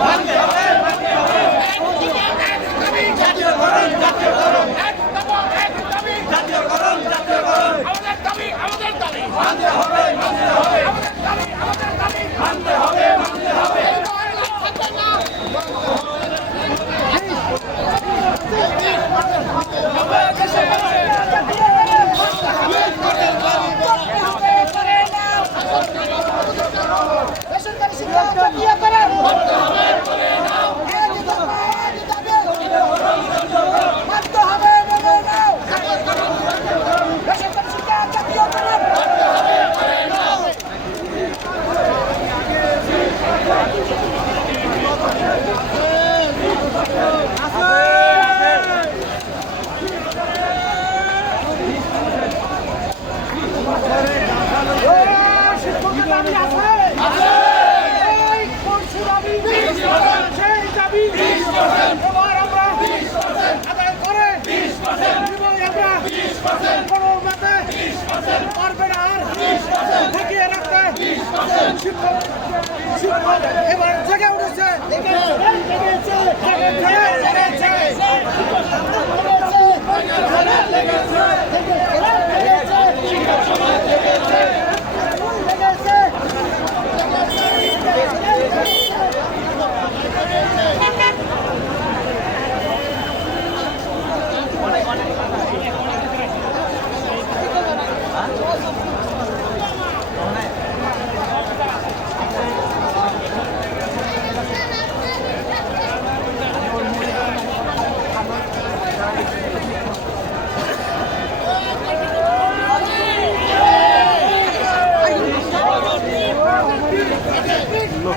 வாங்க. এবার জেগে উঠেছে জেগেছে জেগেছে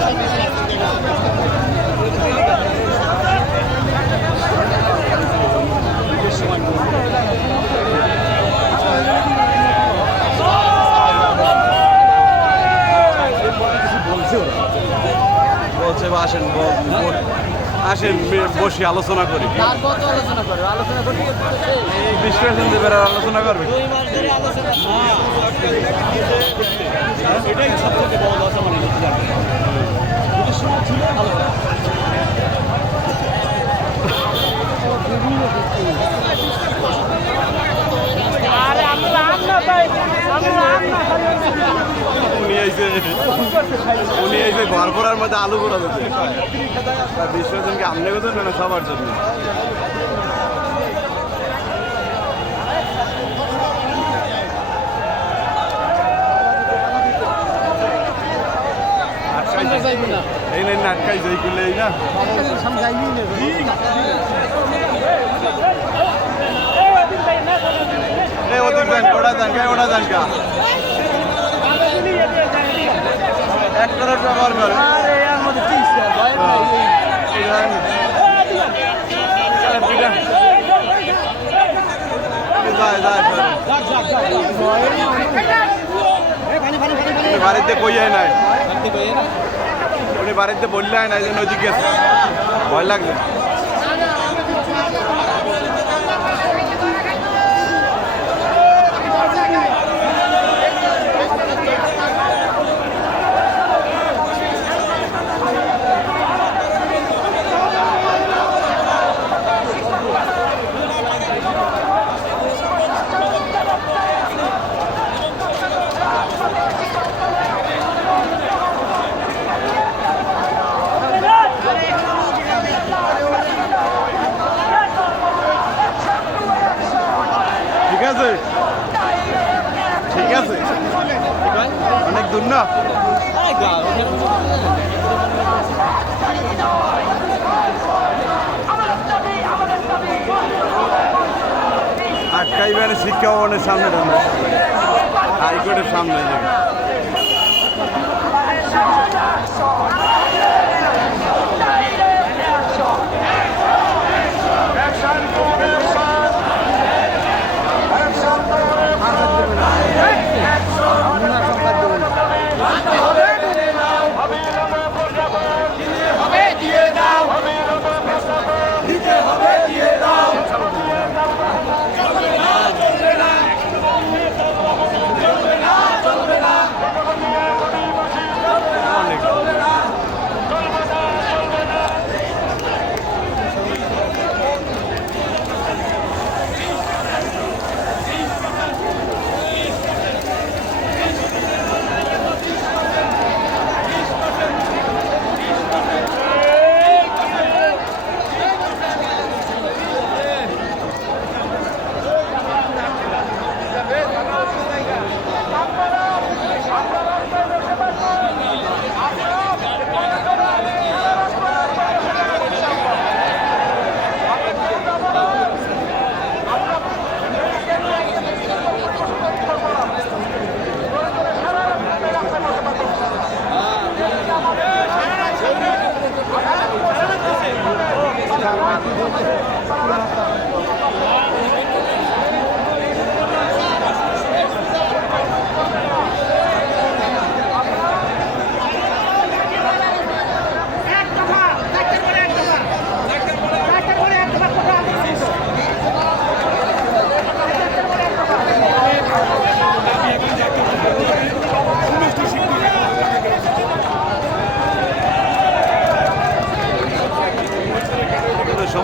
আসেন ব- বা আসেন আসেন বসে আলোচনা করি। আলোচনা করবে পার্সেন্ট দেবে আর আলোচনা করবে দুই মাস ধরে আলোচনা এটাই সবথেকে বড় দশা মানে যদি সময় ছিল আলোচনা উনি আইছে উনি আইছে ঘর করার মধ্যে আলু করা দিচ্ছে বিশ পার্সেন্ট কি আমনে কথা না সবার জন্য? এই নাই না? আটকাইছে এইগুলো এই না ওটা যান কে ওটা যান কা এক করোড় ব্যবহার করে আরে এর মধ্যে কি ভয় এই ধরেন। আরে পিটা। এই যায়, যায়, সরে। উনি বাড়িতে কইয়াই নাই। উনি বাড়িতে নাই যে নদী গেছে। ভয় লাগছে। আটটাই বেড়ে শিক্ষা ভবনের সামনে হাইকোর্টের সামনে যাবে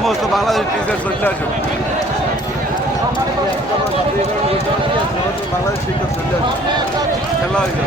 সমস্ত বাংলাদেশ টিচার চলে আসুক। বাংলাদেশ টিচার চলে আসুক। খেলা হয়েছে